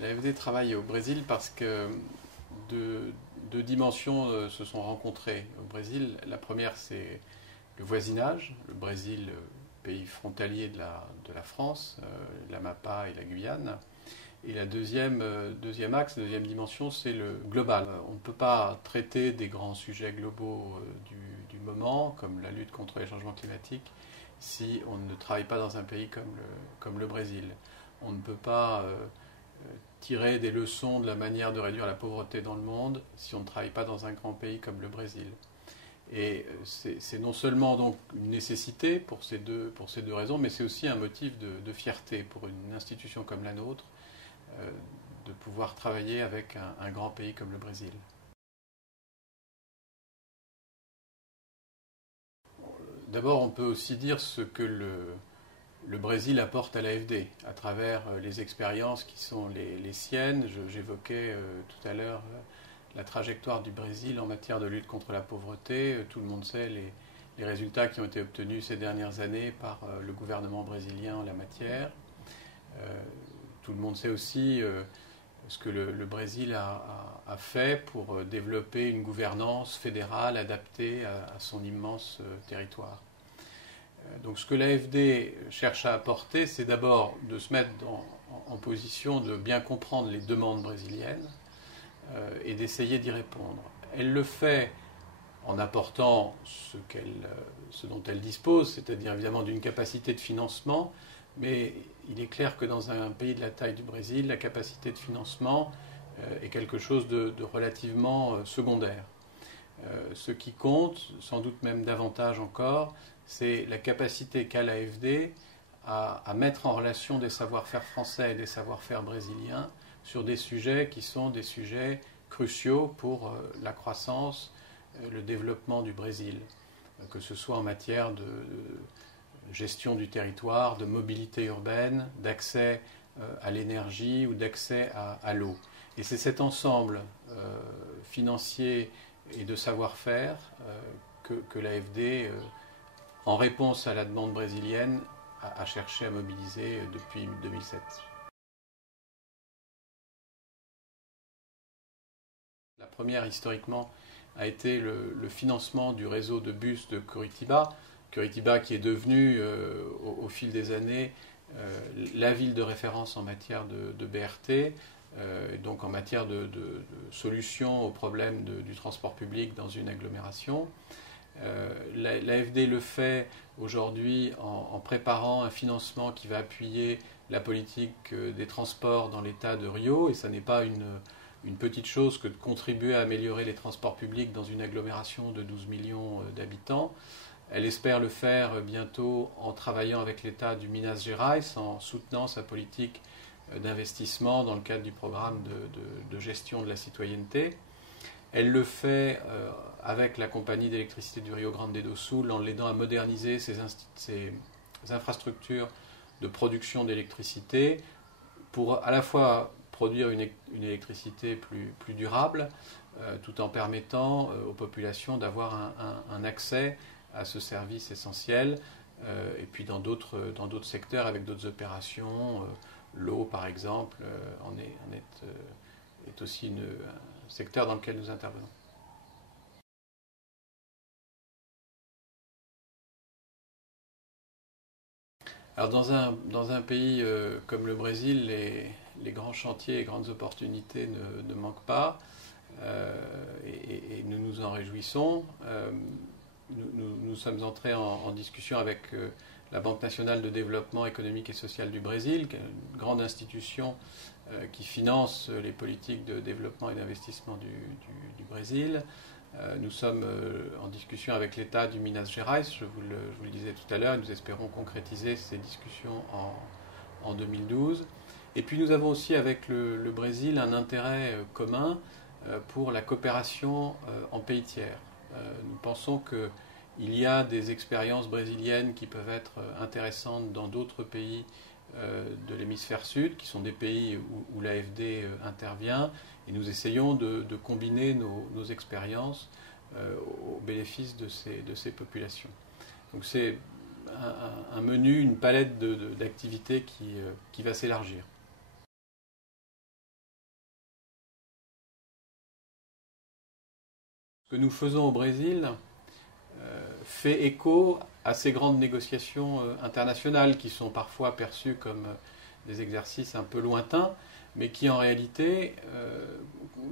L'AFD travaille au Brésil parce que deux dimensions se sont rencontrées au Brésil. La première, c'est le voisinage. Le Brésil, pays frontalier de la France, l'Amapá et la Guyane. Et la deuxième axe, la deuxième dimension, c'est le global. On ne peut pas traiter des grands sujets globaux du moment, comme la lutte contre les changements climatiques, si on ne travaille pas dans un pays comme le Brésil. On ne peut pas tirer des leçons de la manière de réduire la pauvreté dans le monde si on ne travaille pas dans un grand pays comme le Brésil. Et c'est non seulement donc une nécessité pour ces deux raisons, mais c'est aussi un motif de fierté pour une institution comme la nôtre de pouvoir travailler avec un grand pays comme le Brésil. D'abord, on peut aussi dire ce que le Brésil apporte à l'AFD à travers les expériences qui sont les siennes. J'évoquais tout à l'heure la trajectoire du Brésil en matière de lutte contre la pauvreté. Tout le monde sait les résultats qui ont été obtenus ces dernières années par le gouvernement brésilien en la matière. Tout le monde sait aussi ce que le Brésil a fait pour développer une gouvernance fédérale adaptée à son immense territoire. Donc ce que l'AFD cherche à apporter, c'est d'abord de se mettre en position de bien comprendre les demandes brésiliennes et d'essayer d'y répondre. Elle le fait en apportant ce dont elle dispose, c'est-à-dire évidemment d'une capacité de financement, mais il est clair que dans un pays de la taille du Brésil, la capacité de financement est quelque chose de relativement secondaire. Ce qui compte, sans doute même davantage encore, c'est la capacité qu'a l'AFD à mettre en relation des savoir-faire français et des savoir-faire brésiliens sur des sujets qui sont des sujets cruciaux pour la croissance, le développement du Brésil, que ce soit en matière de gestion du territoire, de mobilité urbaine, d'accès à l'énergie ou d'accès à l'eau. Et c'est cet ensemble financier et de savoir-faire que l'AFD, en réponse à la demande brésilienne, a cherché à mobiliser depuis 2007. La première, historiquement, a été le financement du réseau de bus de Curitiba. Curitiba qui est devenu, au fil des années, la ville de référence en matière de BRT, donc en matière de solutions aux problèmes du transport public dans une agglomération. L'AFD le fait aujourd'hui en préparant un financement qui va appuyer la politique des transports dans l'État de Rio, et ça n'est pas une petite chose que de contribuer à améliorer les transports publics dans une agglomération de 12 millions d'habitants. Elle espère le faire bientôt en travaillant avec l'État du Minas Gerais, en soutenant sa politique d'investissement dans le cadre du programme de gestion de la citoyenneté. Elle le fait avec la compagnie d'électricité du Rio Grande do Sul en l'aidant à moderniser ses infrastructures de production d'électricité pour à la fois produire une électricité plus durable tout en permettant aux populations d'avoir un accès à ce service essentiel et puis dans d'autres secteurs avec d'autres opérations. L'eau, par exemple, est aussi un secteur dans lequel nous intervenons. Alors dans un pays comme le Brésil, les grands chantiers et grandes opportunités ne manquent pas et nous nous en réjouissons. Nous sommes entrés en discussion avec la Banque nationale de développement économique et social du Brésil, qui est une grande institution qui finance les politiques de développement et d'investissement du Brésil. Nous sommes en discussion avec l'État du Minas Gerais, je vous le disais tout à l'heure, et nous espérons concrétiser ces discussions en 2012. Et puis nous avons aussi avec le Brésil un intérêt commun pour la coopération en pays tiers. Nous pensons qu'il y a des expériences brésiliennes qui peuvent être intéressantes dans d'autres pays de l'hémisphère sud, qui sont des pays où l'AFD intervient, et nous essayons de combiner nos expériences au bénéfice de ces populations. Donc c'est un menu, une palette d'activités qui va s'élargir. Ce que nous faisons au Brésil fait écho à ces grandes négociations internationales qui sont parfois perçues comme des exercices un peu lointains, mais qui en réalité,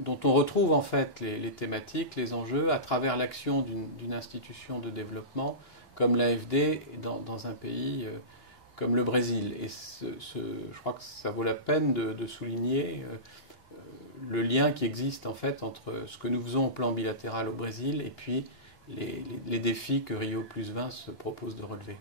dont on retrouve en fait les thématiques, les enjeux à travers l'action d'une institution de développement comme l'AFD dans un pays comme le Brésil. Et je crois que ça vaut la peine de souligner le lien qui existe en fait entre ce que nous faisons au plan bilatéral au Brésil et puis les défis que Rio+20 se propose de relever.